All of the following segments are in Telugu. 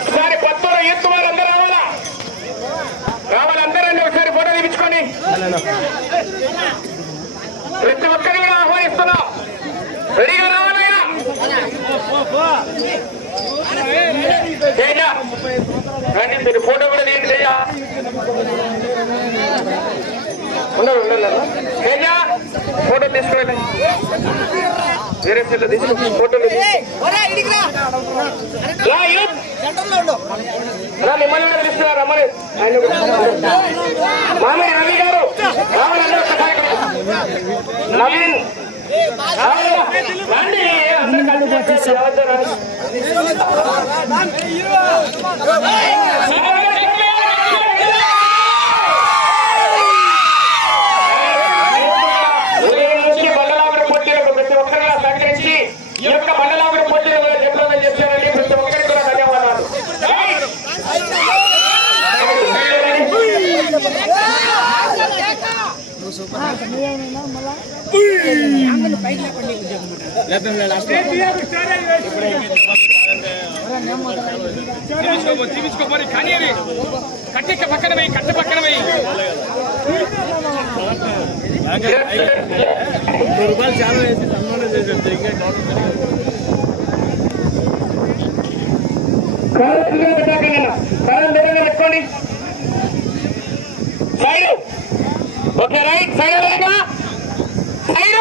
ఒకసారి కొత్తూరు ఎత్తు వాళ్ళందరూ రావాలా? రావాలందరండి ఒకసారి ఫోటో తీపించుకొని. ప్రతి ఒక్కరిని కూడా ఆహ్వానిస్తున్నా. రెడీగా రావాలయ్యా. రండి మీరు ఫోటో కూడా తీయండి తేజ ఫోటో తీసుకోండి. వేరే సెల్లో తీసి ఫోటోలు రా. మిమ్మల్ని కూడా పిలుస్తున్నారు రమ్మని. ఆయన. మామిడి రవి గారు. రావాలంటే నవీన్? రండి. తీపించుకోపోయి కానీ అవి పక్కన పోయి కట్ట పక్కన పోయి రూపాయలు చాలా వేసి సన్మానం చేసేది ఇంకా ఓకే రైట్ సైడ్ అలాగా సైడ్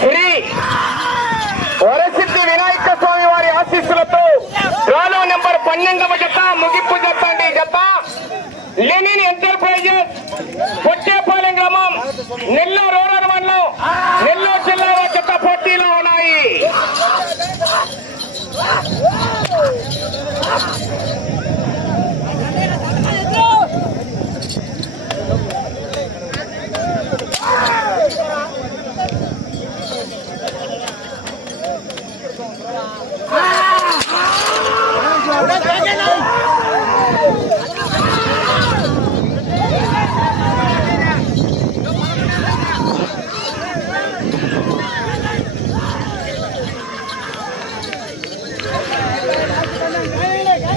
శ్రీ వరసిద్ధి వినాయక స్వామి వారి ఆశీస్సులతో రాలో నెంబర్ పన్నెండవ ముగింపు జత లెనిన్ ఎంటర్ప్రైజెస్ పొట్టేపాలెం గ్రామం నెల్లూరు రూరల్ మండలం నెల్లూరు జిల్లాలో చెత్త పోటీలో ఉన్నాయి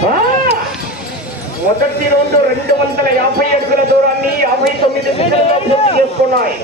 ఆ! మొదటి రెండు రెండు వందల యాభై అడుగుల దూరాన్ని యాభై తొమ్మిది నిమిషాల్లో పూర్తి చేసుకున్నాయి.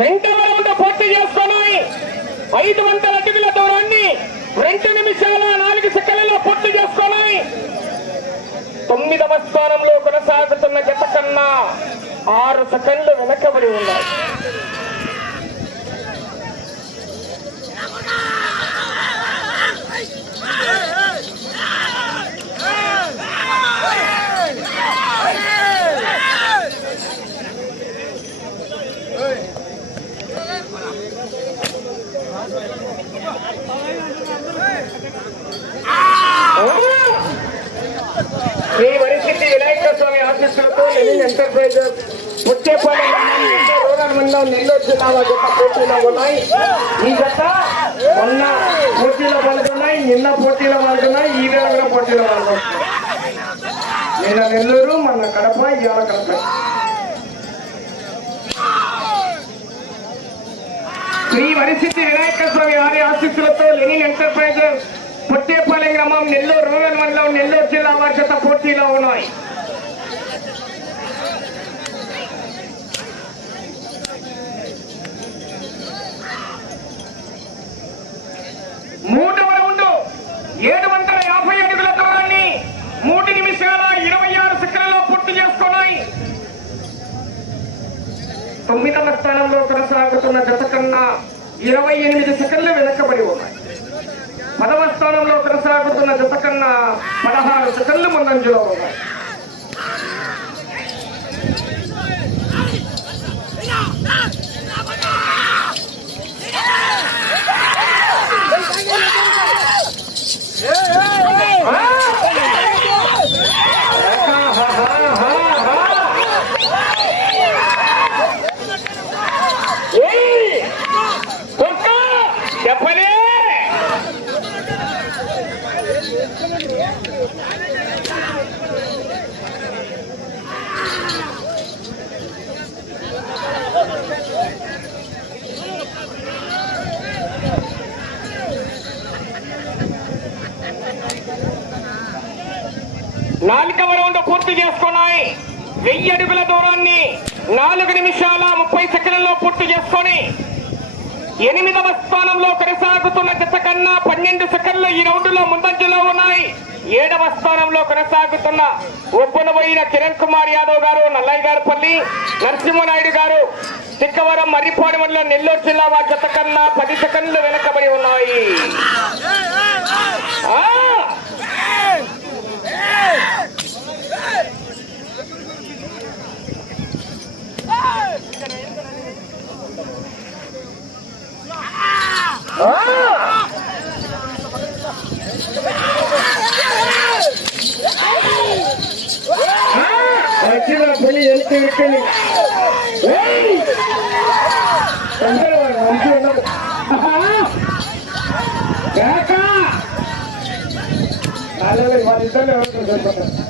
రెండవ రౌండ్ పూర్తి చేసుకున్నాయి ఐదు వందల అడుగుల దూరాన్ని రెండు నిమిషాల నాలుగు సెకండ్లలో పూర్తి చేసుకున్నాయి తొమ్మిదవ స్థానంలో కొనసాగుతున్న జత కన్నా ఆరు సెకండ్లు వెనకబడి ఉన్నాయి. శ్రీ వరిసిద్ధి వినాయక స్వామి ఆశీస్సులతో లెనిన్ ఎంటర్ప్రైజ్ ముచ్చేపాలెం మండలం నెల్లూరు రూరల్ మండలం నెల్లూరు జిల్లా వారి పోటీలో ఉన్నాయి. ఈ గత మొన్న పోటీలో పాల్గొన్నాయి నిన్న పోటీలో పాల్గొన్నాయి ఈ వేళ కూడా పోటీలో పాల్గొన్నాయి. నిన్న నెల్లూరు మొన్న కడప ఇవాళ కడప. శ్రీ వరిసిద్ధి వినాయక స్వామి వారి ఆశీస్సులతో లెనిన్ ఎంటర్ప్రైజెస్ పుట్టేపాలెం గ్రామం నెల్లూరు రూరల్ మండలం నెల్లూరు జిల్లా వారి జత పోటీలో ఉన్నాయి మూడవ రౌండ్ ఏడు వందల యాభై అడుగుల దూరాన్ని మూడు నిమిషాల ఇరవై ఆరు సెకండ్లలో పూర్తి చేసుకున్నాయి తొమ్మిదవ స్థానంలో కొనసాగుతున్న జత కన్నా ఇరవై ఎనిమిది సెకండ్లు వెనకబడి ఉన్నాయి. పదవ స్థానంలో కొనసాగుతున్న జత కన్నా పదహారు సెకండ్లు ముందంజలో ఉన్నాయి. నాలుగవ రౌండ్ పూర్తి చేసుకున్నాయి. వెయ్యి అడుగుల దూరాన్ని నాలుగు నిమిషాల ముప్పై సెకండ్లలో పూర్తి చేసుకొని ఎనిమిదవ స్థానంలో కొనసాగుతున్న జత కన్నా పన్నెండు సెకండ్లు ఈ రౌండ్లో ముందంజలో ఉన్నాయి. ఏడవ స్థానంలో కొనసాగుతున్న ఒప్పునబోయిన కిరణ్ కుమార్ యాదవ్ గారు నల్లయ్య గారిపల్లి నరసింహనాయుడు గారు తిక్కవరం మర్రిపాడు మండలం నెల్లూరు జిల్లా వారి జత కన్నా పది సెకండ్లు వెనకబడి ఉన్నాయి. Gracias.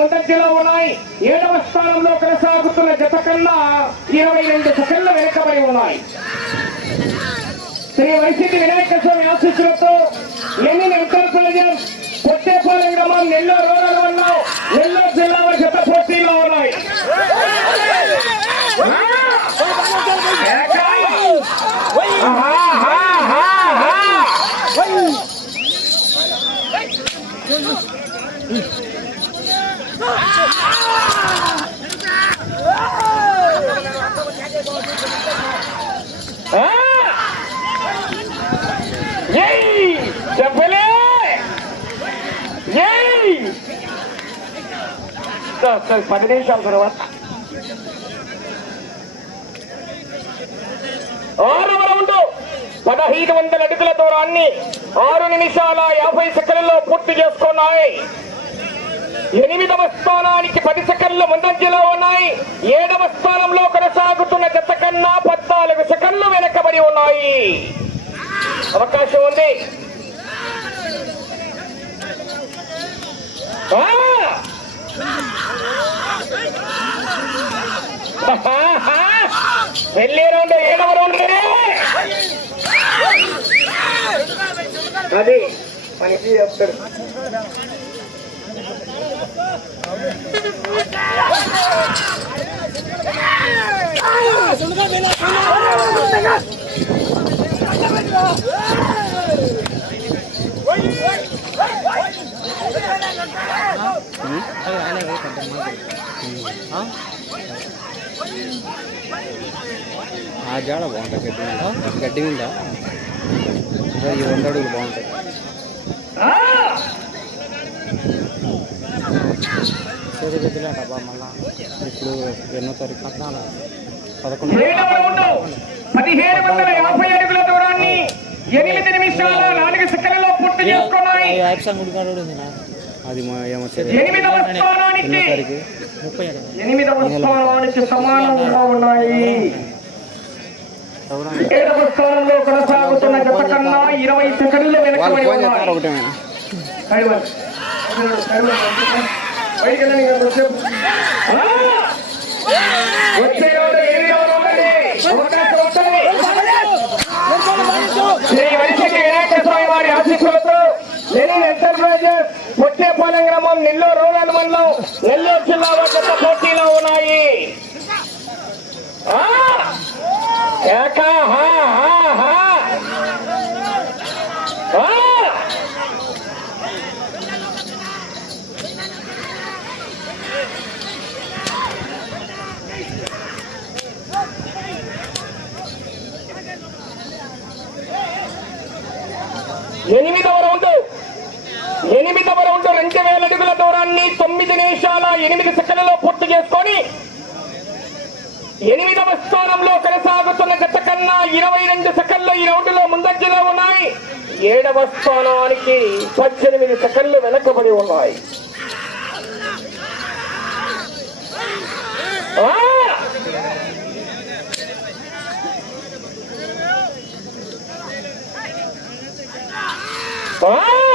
ముందంజలో ఉన్నాయి. ఏడవ స్థానంలో కొనసాగుతున్న జత కన్నా ఇరవై రెండు సెకండ్లు వెనుకబడి ఉన్నాయి. శ్రీ వైసీపీ వినాయక స్వామి ఆశీస్సులతో లెనిన్ ఎంటర్ప్రైజెస్ పొట్టేపాలెం గ్రామం నెల్లూరు రూరల్ వల్ల నెల్లూరు జిల్లా జత పోటీలో ఉన్నాయి. పది నిమిషాల తర్వాత. ఆరు రౌండ్ పదహైదు వందల అడుగుల దూరాన్ని ఆరు నిమిషాల యాభై సెకండ్లలో పూర్తి చేసుకున్నాయి. ఎనిమిదవ స్థానానికి పది సెకండ్లు ముందంజలో ఉన్నాయి. ఏడవ స్థానంలో కొనసాగుతున్న గత కన్నా పద్నాలుగు సెకండ్లు వెనకబడి ఉన్నాయి. అవకాశం ఉంది. Ah! వెళ్ళే రౌండ్ ఏడవ రౌండ్ అది మనిషి చెప్తారు Oh, ఆ? జాడ బాగుంటుంది గడ్డి మీద. గడ్డి మీద? ఈ వంద అడుగులు బాగుంటాయి. ఆ! సూర్యగద్దులే డబ్బా మళ్ళా. ఇప్పుడు ఎన్నో తారీఖు? పద్నాలుగు పదకొండు పదిహేడు వందల యాభై అడుగుల దూరాన్ని ఎనిమిది నిమిషాల నాలుగు సెకండ్లలో పూర్తి చేసుకున్నాయి. ఏమొచ్చేది ఎనిమిదవ స్థానానికి ఏడవ స్థానంలో కొనసాగుతున్న కన్నా ఇరవై సెకండ్లు వెనకబడి. శ్రీ వినాయక స్వామి వారి ఆశీస్సులతో Lenin enterprises Pottepalem Nellore rural మండలం నెల్లూరు జిల్లా వద్ద పోటీలో ఉన్నాయి. ఆ! ఏక ఎనిమిదవ దాదాపు రెండు వేల అడుగుల దూరాన్ని తొమ్మిది నిమిషాల ఎనిమిది సెకండ్లలో పూర్తి చేసుకొని ఎనిమిదవ స్థానంలో కొనసాగుతున్న గత కన్నా ఇరవై రెండు సెకండ్లు ఈ రౌండ్లో ముందంజలో ఉన్నాయి. ఏడవ స్థానానికి పద్దెనిమిది సెకండ్లు వెనకబడి ఉన్నాయి. Ah!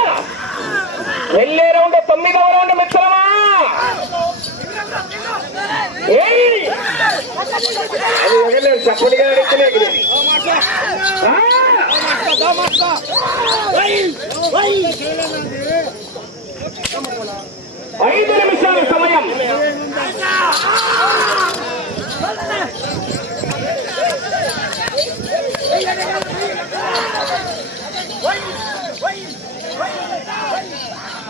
ఆ! వెళ్ళే రౌండ్ తొమ్మిదవ రౌండ్ మిత్రమా ఏయ్! అది ఎగరలేదు, చప్పటిగా అడిగితేనే ఎగిరేది. ఆ! ఐదు నిమిషాల సమయం ఆ!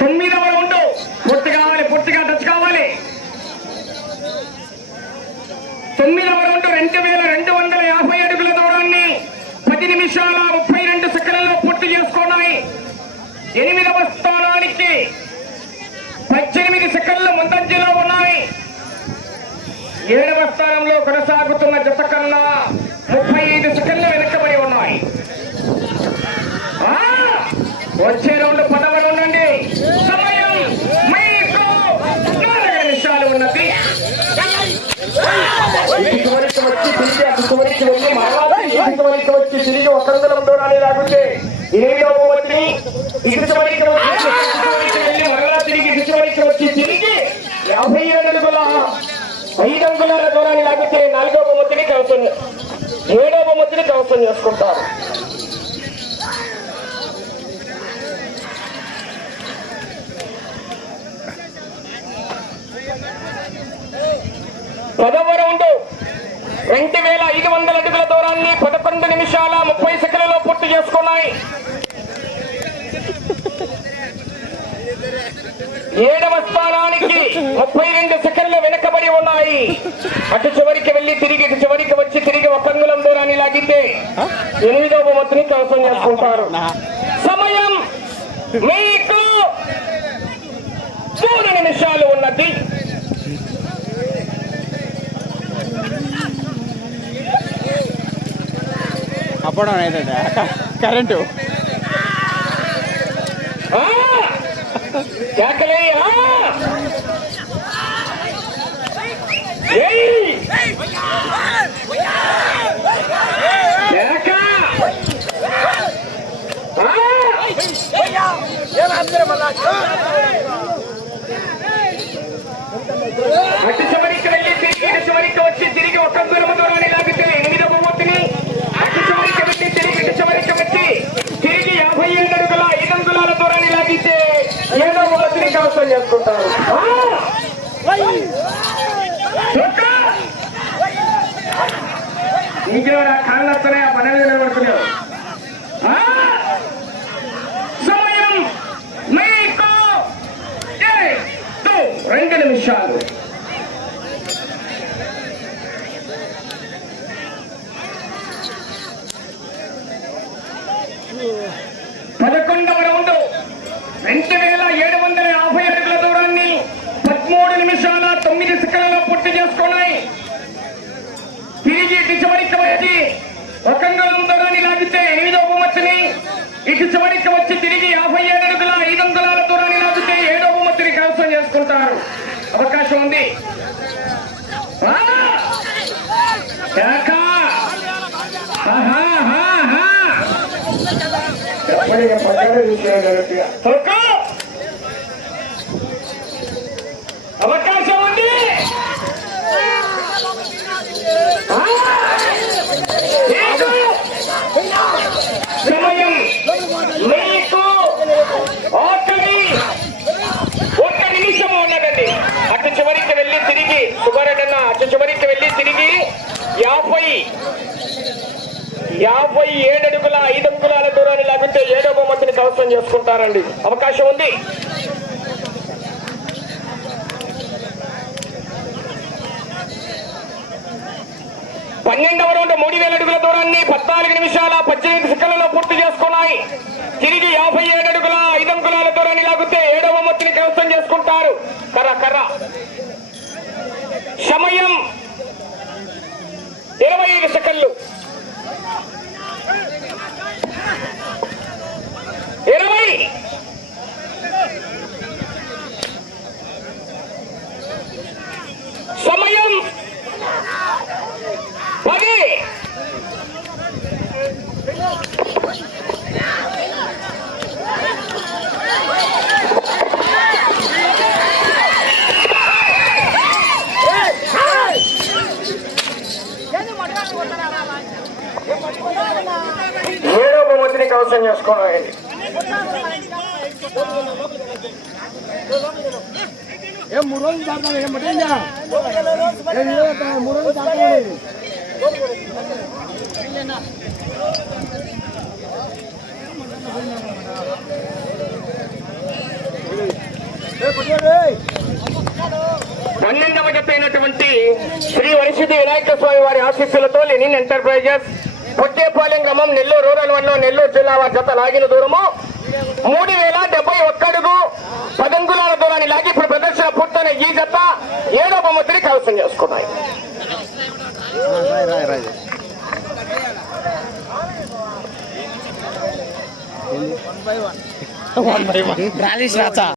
తొమ్మిదవ రౌండ్ పూర్తి కావాలి పూర్తిగా టచ్ కావాలి తొమ్మిదవ రౌండ్ రెండు వేల రెండు వందల యాభై అడుగుల దూరాన్ని పది నిమిషాల ముప్పై రెండు సెకండ్లలో పూర్తి చేసుకున్నాయి ఎనిమిదవ స్థానానికి పద్దెనిమిది సెకండ్లు ముందంజలో ఉన్నాయి ఏడవ కొనసాగుతున్న జత కన్నా ముప్పై ఐదు సెకండ్లు వెనుకబడి ఉన్నాయి వచ్చే రెండు పదవులు ఉండండి సమయం మీకు నాలుగు నిమిషాలు ఉన్నది చివరికి వచ్చి తిరిగి అటు చివరికి వెళ్ళి మరలా చివరికి వచ్చి తిరిగి ఒక వందల దూరాన్ని లాగుంటే ఏడవ వచ్చి ఇటు చివరికి వచ్చి వెళ్ళి మరలా తిరిగి ఇటు చివరికి వచ్చి తిరిగి యాభై ఏడు అడుగుల ఐదు అంగుళాల దూరాన్ని లాగితే నాలుగవ బొమ్మతిని కవసం ఏడవ బొమ్మతిని కవసం చేసుకుంటారు. పదవ రౌండ్. రెండు వేల ఐదు వందల అడుగుల దూరాన్ని పదకొండు నిమిషాల ముప్పై సెకండ్లలో పూర్తి చేసుకున్నాయి. ఏడవ స్థానానికి ముప్పై రెండు సెకండ్లు అటు చివరికి వెళ్ళి తిరిగి ఇటు చివరికి వచ్చి తిరిగి ఒక అంగుళం దూరాన్ని లాగితే ఎనిమిదవ బొమ్మతిని కవసం చేసుకుంటారు. సమయం మీకు మూడు నిమిషాలు ఉన్నది. అప్పడం కరెంటు! కేకలే! అటు చివరికి వెళ్ళి తిరిగి ఇటు చివరికి వచ్చి తిరిగి ఒక్క దూరం దూరాన్ని లాగితే ఎనిమిదవ మూర్తిని అటు చివరికి వెళ్ళి తిరిగి ఇటు చివరికి వచ్చి తిరిగి యాభై ఏడు అడుగుల ఐదు అంగుళాల దూరాన్ని చేసుకుంటారు ఇంకేమైనా కాళ్ళు వస్తున్నాయా ఆ పని నిలబడుతున్నావు సమయం. మీకు. రెండు నిమిషాలు పదకొండవ రౌండ్ రెండు వేల ఏడు వందల యాభై అడుగుల దూరాన్ని పదమూడు నిమిషాల తొమ్మిది సెకండ్లలో పూర్తి చేసుకున్నాయి తిరిగి ఇటు చివరికి వచ్చి ఒక అంగుళం దూరాన్ని లాగితే ఎనిమిదవ బహుమతిని ఇటు చివరికి వచ్చి తిరిగి యాభై ఏడు అడుగుల ఐదు అంగుళాల దూరాన్ని లాగితే ఏడవ బహుమతిని కైవసం చేసుకుంటారు అవకాశం ఉంది ఆ! కేక! ఆహా, ఆహా, ఆహా! సమయం! మీకు ఒక్క నిమిషం ఉన్నదండి. అటు చివరికి వెళ్ళి తిరిగి సుబ్బారెడ్డన్న అటు చివరికి వెళ్ళి తిరిగి యాభై యాభై ఏడు అడుగుల ఐదు అంగుళాల దూరాన్ని చేసుకుంటారండి. అవకాశం ఉంది. పన్నెండవ రౌండ్ మూడు వేల అడుగుల దూరాన్ని పద్నాలుగు నిమిషాల పద్దెనిమిది సెకండ్లలో పూర్తి చేసుకున్నాయి. తిరిగి యాభై ఏడు అడుగుల ఐదు అంకులాల దూరాన్ని లాగితే ఏడవ మొత్తిని కవసం చేసుకుంటారు. కర్ర కర్ర. సమయం ఇరవై ఐదు సెకండ్లు. ఇరవై. సమయం. పది. ఏడో బహుమతిని కవసం చేసుకోవాలి. ఏం మూడు రోజులు దాటాలి ఏం పట్టిందా మూడు రోజులు దాటాలి పన్నెండవ శ్రీ వరిసిద్ధి వినాయక స్వామి వారి ఆశీస్సులతో లెనిన్ ఎంటర్ప్రైజెస్ పొట్టేపాలెం గ్రామం నెల్లూరు రూరల్ వన్ నెల్లూరు జిల్లా వారి జత లాగిన దూరము మూడు వేల డెబ్బై ఒక్క పదంగులాల దూరాన్ని లాగి ఇప్పుడు ప్రదర్శన పూర్తయిన ఈ జత ఏడో బొమ్మతిని కవసం చేసుకున్నాయి. వన్ బై వన్ రాలీస్ రాచా